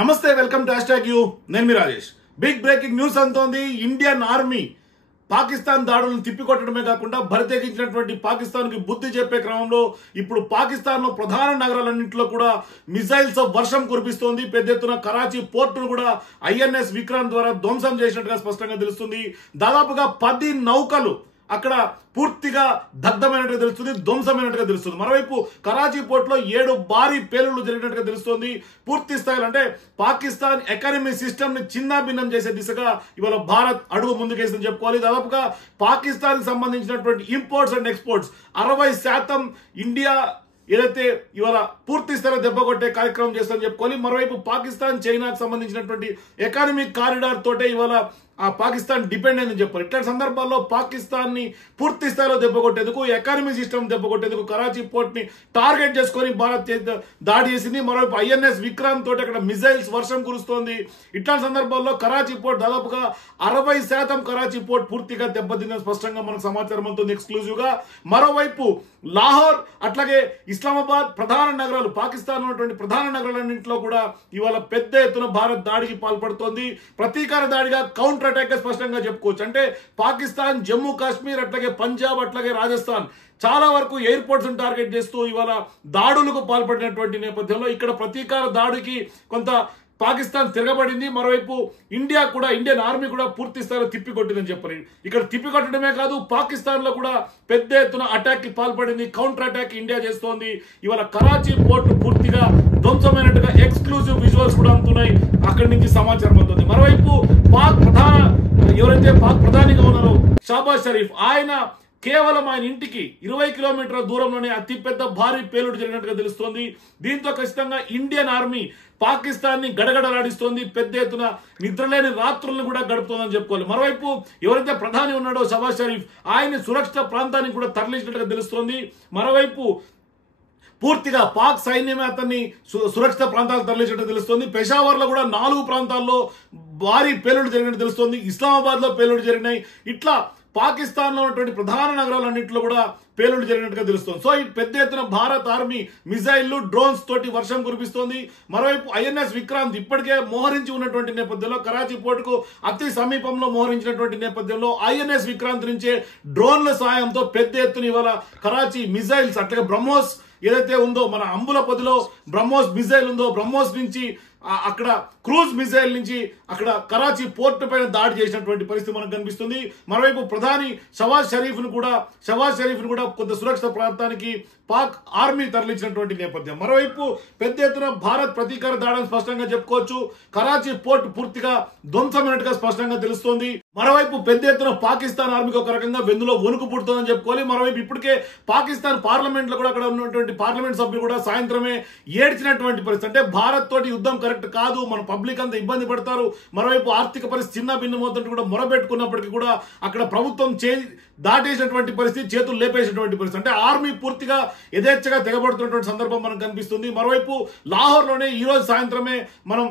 నమస్తే welcome to #యూ నేను మీ రాజేష్. బిగ్ బ్రేకింగ్ న్యూస్ అంతోంది. ఇండియన్ ఆర్మీ పాకిస్తాన్ దాడులను తిప్పికొట్టడమే కాకుండా బరితెగించినటువంటి పాకిస్తాన్కి బుద్ధి చెప్పే క్రమంలో ఇప్పుడు పాకిస్తాన్లో ప్రధాన నగరాలన్నింటిలో కూడా మిసైల్స్ వర్షం కురిపిస్తోంది. పెద్ద ఎత్తున కరాచీ పోర్టును కూడా INS విక్రాంత్ ద్వారా ధ్వంసం చేసినట్టుగా స్పష్టంగా తెలుస్తుంది. దాదాపుగా 10 నౌకలు అక్కడ పూర్తిగా దగ్ధమైనట్టుగా తెలుస్తుంది, ధ్వంసమైనట్టుగా తెలుస్తుంది. మరోవైపు కరాచీ పోర్టులో 7 భారీ పేలుళ్లు జరిగినట్టుగా తెలుస్తోంది. పూర్తి స్థాయిలో అంటే పాకిస్తాన్ ఎకానమీ సిస్టమ్ ని చిన్నాభిన్నం చేసే దిశగా ఇవాళ భారత్ అడుగు ముందుకేసిందని చెప్పుకోవాలి. దాదాపుగా పాకిస్తాన్ కి సంబంధించినటువంటి ఇంపోర్ట్స్ అండ్ ఎక్స్పోర్ట్స్ 60% ఇండియా ఏదైతే ఇవాళ పూర్తి స్థాయిలో దెబ్బ కొట్టే కార్యక్రమం చేస్తామని చెప్పుకోవాలి. మరోవైపు పాకిస్తాన్ చైనాకు సంబంధించినటువంటి ఎకానమిక్ కారిడార్ తోటే ఇవాళ పాకిస్తాన్ డిపెండ్ అయిందని చెప్పారు. ఇట్లాంటి సందర్భాల్లో పాకిస్తాన్ ని పూర్తి స్థాయిలో దెబ్బ కొట్టేందుకు, ఎకానమీ సిస్టమ్ దెబ్బ కొట్టేందుకు కరాచీ పోర్ట్ ని టార్గెట్ చేసుకుని భారత్ దాడి చేసింది. మరోవైపు INS విక్రాంత్ తోటి అక్కడ మిసైల్స్ వర్షం కురుస్తోంది. ఇట్లాంటి సందర్భాల్లో కరాచీ పోర్ట్ దాదాపుగా 60% కరాచీ పోర్ట్ పూర్తిగా దెబ్బతిందని స్పష్టంగా మనకు సమాచారం అవుతుంది ఎక్స్క్లూజివ్ గా. మరోవైపు లాహోర్ అట్లాగే ఇస్లామాబాద్ ప్రధాన నగరాలు, పాకిస్తాన్ ఉన్నటువంటి ప్రధాన నగరాలన్నింటిలో కూడా ఇవాళ పెద్ద ఎత్తున భారత్ దాడికి పాల్పడుతోంది. ప్రతీకార దాడిగా కౌంటర్ అటాక్ స్పష్టంగా చెప్పుకోవచ్చు. అంటే పాకిస్తాన్ జమ్మూ కాశ్మీర్ అట్లాగే పంజాబ్ అట్లాగే రాజస్థాన్ చాలా వరకు ఎయిర్పోర్ట్స్ టార్గెట్ చేస్తూ ఇవాళ దాడులకు పాల్పడినటువంటి నేపథ్యంలో ఇక్కడ ప్రతీకార దాడికి కొంత పాకిస్తాన్ తిరగబడింది. మరోవైపు ఇండియా కూడా, ఇండియన్ ఆర్మీ కూడా పూర్తి స్థాయిలో తిప్పికొట్టిందని చెప్పారు. ఇక్కడ తిప్పికొట్టడమే కాదు, పాకిస్తాన్ లో కూడా పెద్ద ఎత్తున అటాక్ కి పాల్పడింది. కౌంటర్ అటాక్ ఇండియా చేస్తోంది. ఇవాళ కరాచీ పోర్టు పూర్తిగా ధ్వంసమైనట్టుగా ఎక్స్క్లూజివ్ విజువల్స్ కూడా అందుతున్నాయి. అక్కడి నుంచి సమాచారం అవుతుంది. మరోవైపు పాక్ ప్రధానిగా ఉన్నారో షాబాజ్ షరీఫ్, ఆయన కేవలం ఆయన ఇంటికి 20 కిలోమీటర్ల దూరంలోనే అతిపెద్ద భారీ పేలుడు జరిగినట్టుగా తెలుస్తోంది. దీంతో ఖచ్చితంగా ఇండియన్ ఆర్మీ పాకిస్తాన్ ని గడగడలాడిస్తోంది. పెద్ద ఎత్తున నిద్రలేని రాత్రులను కూడా గడుపుతోందని చెప్పుకోవాలి. మరోవైపు ఎవరైతే ప్రధాని ఉన్నాడో షాబాజ్ షరీఫ్, ఆయన సురక్షిత ప్రాంతానికి కూడా తరలించినట్టుగా తెలుస్తోంది. మరోవైపు పూర్తిగా పాక్ సైన్యమే అతన్ని సురక్షిత ప్రాంతాలకు తరలించినట్టు తెలుస్తోంది. పెషావర్ లో కూడా 4 ప్రాంతాల్లో భారీ పేలుడు జరిగినట్టు తెలుస్తోంది. ఇస్లామాబాద్ లో పేలుడు జరిగినాయి. ఇట్లా పాకిస్తాన్ లో ఉన్నటువంటి ప్రధాన నగరాలన్నింటిలో కూడా పేలుడు జరిగినట్టుగా తెలుస్తోంది. సో ఈ పెద్ద ఎత్తున భారత్ ఆర్మీ మిసైళ్లు, డ్రోన్స్ తోటి వర్షం కురిపిస్తోంది. మరోవైపు INS విక్రాంత్ ఇప్పటికే మోహరించి ఉన్నటువంటి నేపథ్యంలో, కరాచీ పోర్టుకు అతి సమీపంలో మోహరించినటువంటి నేపథ్యంలో INS విక్రాంత్ నుంచే డ్రోన్ల సాయంతో పెద్ద ఎత్తున ఇవాళ కరాచీ మిసైల్స్ అట్లాగే బ్రహ్మోస్ ఏదైతే ఉందో, మన అంబుల పదిలో బ్రహ్మోస్ మిసైల్ ఉందో, బ్రహ్మోస్ నుంచి అక్కడ క్రూజ్ మిసైల్ నుంచి అక్కడ కరాచీ పోర్టు పైన దాడి చేసినటువంటి పరిస్థితి మనకు కనిపిస్తుంది. మరోవైపు ప్రధాని షాబాజ్ షరీఫ్ ను కూడా కొంత సురక్షిత ప్రాంతానికి పాక్ ఆర్మీ తరలించినటువంటి నేపథ్యం. మరోవైపు పెద్ద ఎత్తున భారత్ ప్రతీకార దాడిని స్పష్టంగా చెప్పుకోవచ్చు. కరాచీ పోర్టు పూర్తిగా ధ్వంసమైనట్టుగా స్పష్టంగా తెలుస్తోంది. మరోవైపు పెద్ద ఎత్తున పాకిస్తాన్ ఆర్మీకి ఒక రకంగా వెన్నులో వణుకు పుడుతుందని చెప్పుకోవాలి. మరోవైపు ఇప్పటికే పాకిస్తాన్ పార్లమెంట్ లో కూడా అక్కడ ఉన్నటువంటి పార్లమెంట్ సభ్యులు కూడా సాయంత్రమే ఏడ్చినటువంటి పరిస్థితి. అంటే భారత్ తోటి యుద్ధం కరెక్ట్ కాదు, మన పబ్లిక్ అంతా ఇబ్బంది పడతారు, మరోవైపు ఆర్థిక పరిస్థితి చిన్న భిన్నమవుతుంటే కూడా మొరబెట్టుకున్నప్పటికీ కూడా అక్కడ ప్రభుత్వం దాటేసినటువంటి పరిస్థితి, చేతులు లేపేసినటువంటి పరిస్థితి. అంటే ఆర్మీ పూర్తిగా యథేచ్ఛగా తెగబడుతున్నటువంటి సందర్భం మనకు కనిపిస్తుంది. మరోవైపు లాహోర్ లోనే ఈ రోజు సాయంత్రమే మనం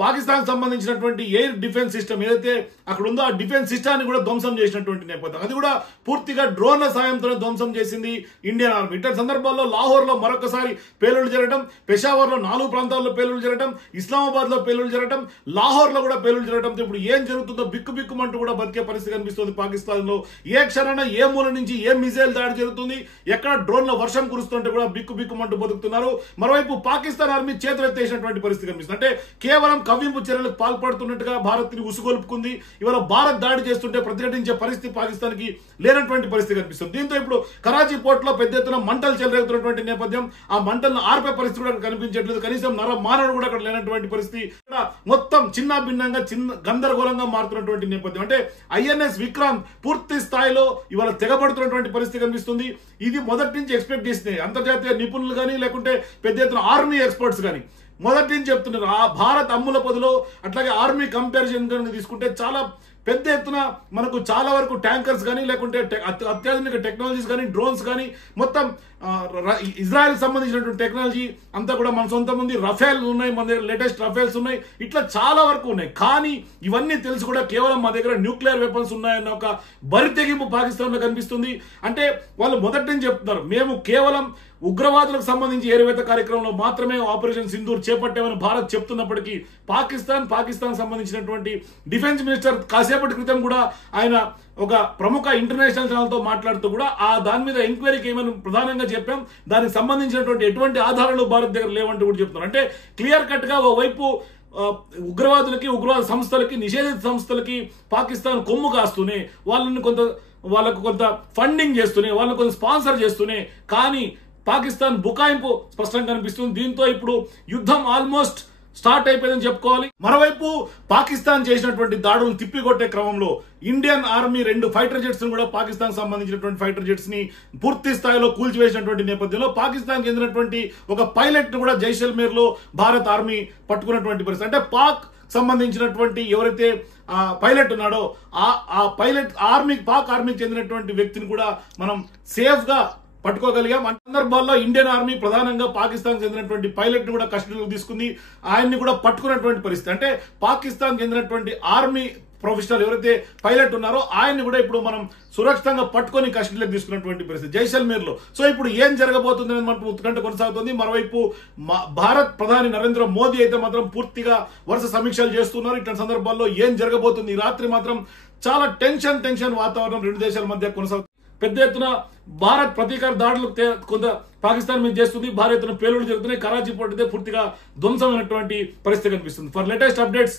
పాకిస్తాన్ సంబంధించినటువంటి ఎయిర్ డిఫెన్స్ సిస్టమ్ ఏదైతే అక్కడ ఉందో ఆ డిఫెన్స్ సిస్టాన్ని కూడా ధ్వంసం చేసినటువంటి నేపథ్యం, అది కూడా పూర్తిగా డ్రోన్ల సాయంతోనే ధ్వంసం చేసింది ఇండియన్ ఆర్మీ. ఇట్లాంటి సందర్భాల్లో లాహోర్ లో మరొకసారి పేలుళ్లు జరగడం, పెషావర్ లో 4 ప్రాంతాల్లో పేలుళ్లు జరగడం, ఇస్లామాబాద్ లో పేలుళ్లు జరగడం, లాహోర్ లో కూడా పేలుళ్లు జరగడం, ఇప్పుడు ఏం జరుగుతుందో బిక్కుబిక్కుమంటూ కూడా బతికే పరిస్థితి కనిపిస్తుంది పాకిస్తాన్ లో. ఏ క్షణాన ఏ మూల నుంచి ఏ మిసైల్ దాడి జరుగుతుంది, ఎక్కడ డ్రోన్ల వర్షం కురుస్తుంటే కూడా బిక్కుబిక్కుమంటూ బతుకుతున్నారు. మరోవైపు పాకిస్తాన్ ఆర్మీ చేతులెత్తేసినటువంటి పరిస్థితి కనిపిస్తుంది. అంటే కేవలం కవ్వింపు చర్యలకు పాల్పడుతున్నట్టుగా భారత్ ని ఉసుగొల్పుకుంది. ఇవాళ భారత్ దాడి చేస్తుంటే ప్రతిఘటించే పరిస్థితి పాకిస్తాన్ కి లేనటువంటి పరిస్థితి కనిపిస్తుంది. దీంతో ఇప్పుడు కరాచీ పోర్ట్ లో పెద్ద ఎత్తున మంటలు చెలరేగుతున్నటువంటి నేపథ్యం, ఆ మంటలను ఆర్పే పరిస్థితి కూడా కనిపించట్లేదు. కనీసం మానవుడు కూడా అక్కడ లేనటువంటి పరిస్థితి, మొత్తం చిన్న భిన్నంగా గందరగోళంగా మారుతున్నటువంటి నేపథ్యం. అంటే INS విక్రాంత్ పూర్తి స్థాయిలో ఇవాళ తెగబడుతున్నటువంటి పరిస్థితి కనిపిస్తుంది. ఇది మొదటి నుంచి ఎక్స్పెక్ట్ చేసింది అంతర్జాతీయ నిపుణులు కానీ, లేకుంటే పెద్ద ఎత్తున ఆర్మీ ఎక్స్పర్ట్స్ కానీ మొదటి నుంచి చెప్తున్నారు. ఆ భారత్ అమ్ముల పదిలో అట్లాగే ఆర్మీ కంపారిజన్ కనుక తీసుకుంటే చాలా పెద్ద ఎత్తున మనకు చాలా వరకు ట్యాంకర్స్ కానీ, లేకుంటే అత్యాధునిక టెక్నాలజీస్ కానీ, డ్రోన్స్ కానీ, మొత్తం ఇజ్రాయెల్ సంబంధించినటువంటి టెక్నాలజీ అంతా కూడా మన సొంతం ఉంది. రఫేల్ ఉన్నాయి, మన దగ్గర లేటెస్ట్ రఫేల్స్ ఉన్నాయి, ఇట్లా చాలా వరకు ఉన్నాయి. కానీ ఇవన్నీ తెలిసి కూడా కేవలం మా దగ్గర న్యూక్లియర్ వెపన్స్ ఉన్నాయన్న ఒక బరితెగింపు పాకిస్తాన్ లో కనిపిస్తుంది. అంటే వాళ్ళు మొదటి నుంచి చెప్తున్నారు, మేము కేవలం ఉగ్రవాదులకు సంబంధించి ఏరువేత కార్యక్రమంలో మాత్రమే ఆపరేషన్ సింధూర్ చేపట్టామని భారత్ చెప్తున్నప్పటికీ పాకిస్తాన్ సంబంధించినటువంటి డిఫెన్స్ మినిస్టర్ కాసేపటి క్రితం కూడా ఆయన ఒక ప్రముఖ ఇంటర్నేషనల్ ఛానల్తో మాట్లాడుతూ కూడా దాని మీద ఎంక్వైరీకి ఏమని ప్రధానంగా చెప్పాం, దానికి సంబంధించినటువంటి ఎటువంటి ఆధారాలు భారత్ దగ్గర లేవంటూ కూడా చెప్తున్నారు. అంటే క్లియర్ కట్ గా ఓవైపు ఉగ్రవాదులకి, ఉగ్రవాద సంస్థలకి, నిషేధిత సంస్థలకి పాకిస్తాన్ కొమ్ము కాస్తూనే వాళ్ళకు కొంత ఫండింగ్ చేస్తూనే, వాళ్ళకు కొంత స్పాన్సర్ చేస్తూనే, కానీ పాకిస్తాన్ బుకాయింపు స్పష్టంగా కనిపిస్తుంది. దీంతో ఇప్పుడు యుద్ధం ఆల్మోస్ట్ స్టార్ట్ అయిపోయిందని చెప్పుకోవాలి. మరోవైపు పాకిస్తాన్ చేసినటువంటి దాడులను తిప్పికొట్టే క్రమంలో ఇండియన్ ఆర్మీ 2 ఫైటర్ జెట్స్ కూడా పాకిస్తాన్ సంబంధించినటువంటి ఫైటర్ జెట్స్ ని పూర్తి స్థాయిలో కూల్చివేసినటువంటి నేపథ్యంలో పాకిస్తాన్ చెందినటువంటి ఒక పైలట్ ను కూడా జైసల్మేర్ లో భారత ఆర్మీ పట్టుకున్నటువంటి పరిస్థితి. అంటే పాక్ సంబంధించినటువంటి ఎవరైతే పైలట్ ఉన్నాడో ఆ పైలట్ పాక్ ఆర్మీకి చెందినటువంటి వ్యక్తిని కూడా మనం సేఫ్ గా పట్టుకోగలిగాం. సందర్భాల్లో ఇండియన్ ఆర్మీ ప్రధానంగా పాకిస్తాన్ చెందినటువంటి పైలట్ ని కూడా కస్టడీలోకి తీసుకుంది, ఆయన్ని కూడా పట్టుకున్నటువంటి పరిస్థితి. అంటే పాకిస్తాన్ చెందినటువంటి ఆర్మీ ప్రొఫెషనల్ ఎవరైతే పైలట్ ఉన్నారో ఆయన్ని కూడా ఇప్పుడు మనం సురక్షితంగా పట్టుకొని కస్టడీలోకి తీసుకున్నటువంటి పరిస్థితి జైసల్మేర్ లో. సో ఇప్పుడు ఏం జరగబోతుంది అని మనకు ఉత్కంఠ కొనసాగుతుంది. మరోవైపు భారత్ ప్రధాని నరేంద్ర మోదీ అయితే మాత్రం పూర్తిగా వరుస సమీక్షలు చేస్తున్నారు. ఇట్లాంటి సందర్భాల్లో ఏం జరగబోతుంది, ఈ రాత్రి మాత్రం చాలా టెన్షన్ వాతావరణం రెండు దేశాల మధ్య కొనసాగుతుంది. పెద్ద ఎత్తున భారత్ ప్రతీకార దాడులు కొంత పాకిస్తాన్ మీద చేస్తుంది, భారీ ఎత్తున పేలుడు జరుగుతున్నాయి. కరాచీ పోర్టు పూర్తిగా ధ్వంసమైనటువంటి పరిస్థితి కనిపిస్తుంది. For latest updates